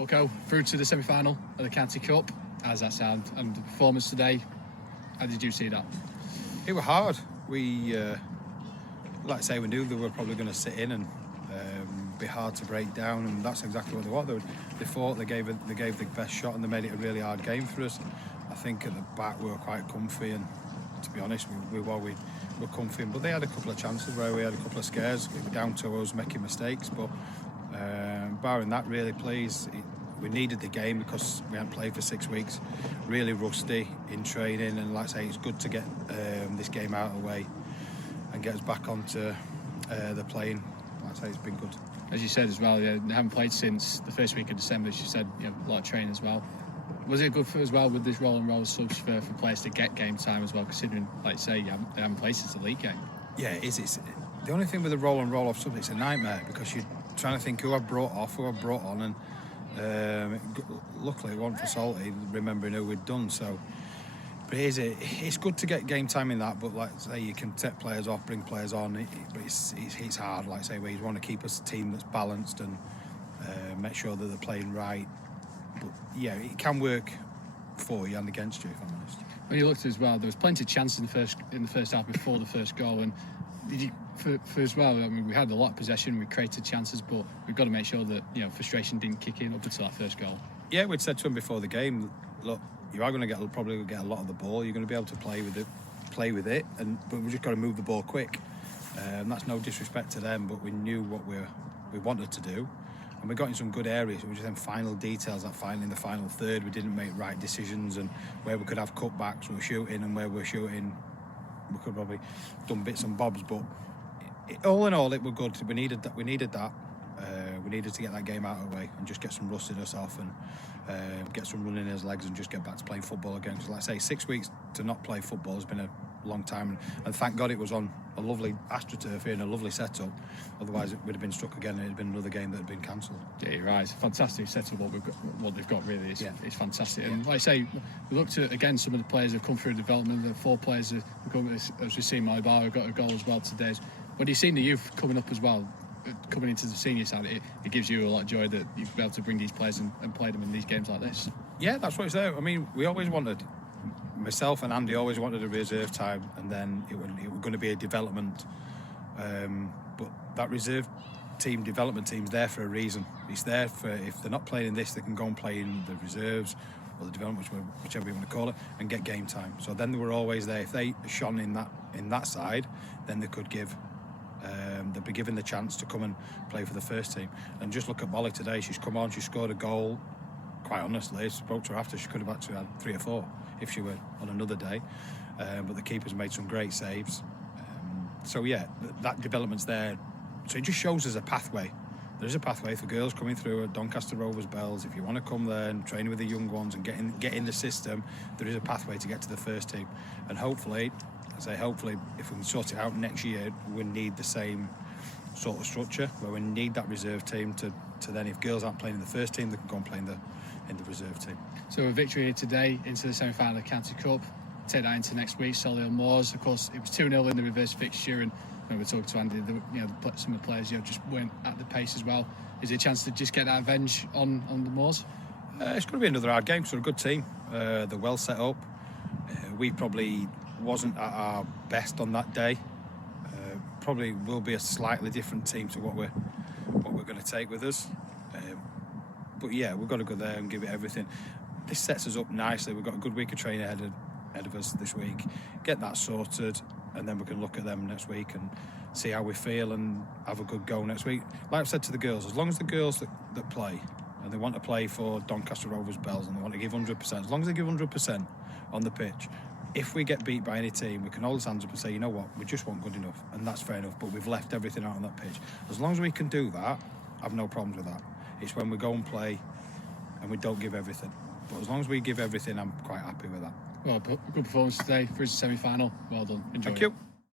We'll go through to the semi-final of the County Cup. How does that sound? And the performance today, how did you see that? It was hard. We, like I say, we knew they were probably going to sit in and be hard to break down, and that's exactly what they wanted. They fought, they gave the best shot, and they made it a really hard game for us. I think at the back we were quite comfy, and to be honest, we were comfy. But they had a couple of chances where we had a couple of scares. It was down to us making mistakes, but barring that, really pleased. We needed the game because we hadn't played for 6 weeks, really rusty in training, and like I say, it's good to get this game out of the way and get us back onto the playing. Like I say, it's been good. As you said as well, they haven't played since the first week of December. As you said, a lot of training as well. Was it good for as well with this roll and roll subs for players to get game time as well, considering, like you say, they haven't played since the league game? Yeah, it is. It's the only thing with the roll and roll off subs, it's a nightmare because you're trying to think who I've brought off, who I've brought on, and luckily it wasn't for Salty, remembering who we'd done. So, but it's good to get game time in that. But like I say, you can take players off, bring players on. But it's hard. Like I say, where you want to keep us a team that's balanced and make sure that they're playing right. But yeah, it can work for you and against you, if I'm honest. When you looked as well, there was plenty of chances in the first half before the first goal, and did you for as well? I mean, we had a lot of possession, we created chances, but we've got to make sure that frustration didn't kick in up until that first goal. Yeah, we'd said to him before the game, look, you are going to probably get a lot of the ball. You're going to be able to play with it, but we've just got to move the ball quick. That's no disrespect to them, but we knew what we wanted to do. And we got in some good areas. It was just them final details that in the final third, we didn't make right decisions, and where we could have cutbacks, we were shooting, and where we were shooting, we could probably done bits and bobs. But all in all, it was good. We needed that. We needed to get that game out of the way and just get some rustiness off and get some running in his legs and just get back to playing football again. Because, like I say, 6 weeks to not play football has been a long time, and thank God it was on a lovely AstroTurf here and a lovely setup. Otherwise, it would have been struck again and it had been another game that had been cancelled. Yeah, you're right. It's a fantastic setup. What they've got really is it's fantastic. And like I say, we looked at again some of the players who've come through development. The 4 players have come, as we've seen, Malibar got a goal as well today. When you've seen the youth coming up as well, coming into the senior side, it gives you a lot of joy that you've been able to bring these players and play them in these games like this. Yeah, that's what it's there. I mean, we always wanted, myself and Andy always wanted a reserve time, and then it was going to be a development. But that reserve team, development team's there for a reason. It's there for, if they're not playing in this, they can go and play in the reserves or the development, whichever you want to call it, and get game time. So then they were always there. If they shone in that side, then they could give. They'd be given the chance to come and play for the first team. And just look at Molly today. She's come on, she scored a goal. Quite honestly, I spoke to her after, she could have actually had 3 or 4 if she were on another day. But the keeper's made some great saves. So yeah, that development's there. So it just shows us a pathway. There's a pathway for girls coming through at Doncaster Rovers Bells. If you want to come there and train with the young ones and get in the system, there is a pathway to get to the first team. And hopefully, if we can sort it out next year, we need the same sort of structure where we need that reserve team to then, if girls aren't playing in the first team, they can go and play in the reserve team. So a victory here today into the semi-final of the County Cup. Take that into next week, Solihull Moors. Of course, it was 2-0 in the reverse fixture, and when we talked to Andy, some of the players just weren't at the pace as well. Is there a chance to just get that revenge on the Moors? It's going to be another hard game. So a good team. They're well set up. We probably wasn't at our best on that day. Probably will be a slightly different team to what we're going to take with us. But yeah, we've got to go there and give it everything. This sets us up nicely. We've got a good week of training ahead of us this week. Get that sorted, and then we can look at them next week and see how we feel and have a good go next week. Like I've said to the girls, as long as the girls that play and they want to play for Doncaster Rovers Bells and they want to give 100%, as long as they give 100% on the pitch, if we get beat by any team, we can hold our hands up and say, you know what, we just weren't good enough, and that's fair enough, but we've left everything out on that pitch. As long as we can do that, I've no problems with that. It's when we go and play and we don't give everything. But as long as we give everything, I'm quite happy with that. Well, good performance today for his semi-final. Well done. Enjoy. Thank you.